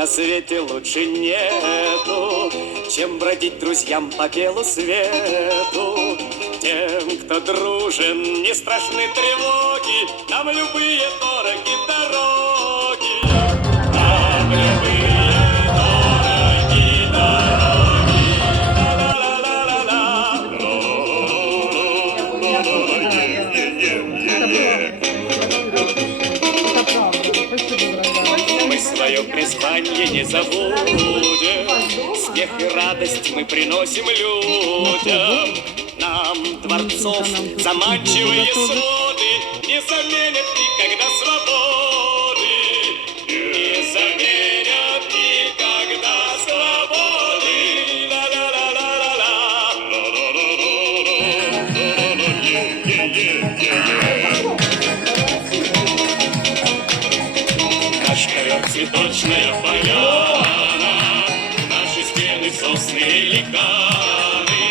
на свете лучше нету, чем бродить друзьям по белу свету. Тем, кто дружен, не страшны тревоги, нам любые дороги дороги. Нам любые дороги дороги. Мы свое призвание не забудем, смех и радость мы приносим людям. Нам дворцов заманчивые своды не заменят никогда свободы. Не заменят никогда свободы. Наш ковер цветочная поляна, наши стены сосны и ликаны,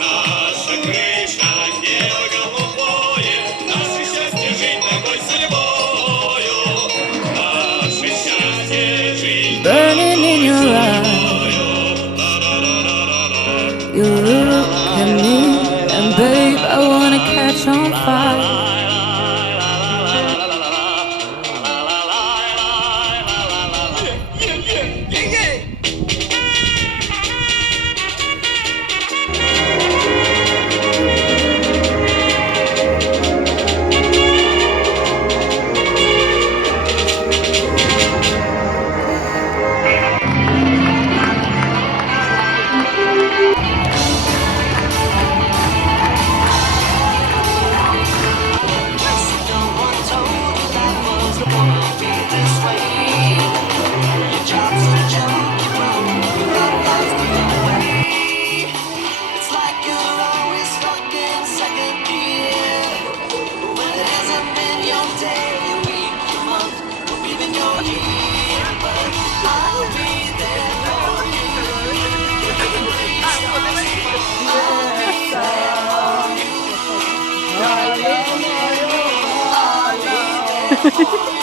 наша крыша небо голубое, наше счастье жить такой судьбою, наше счастье жить Burning in your eyes, you look at me, and babe, I wanna catch on fire. Ha ha ha.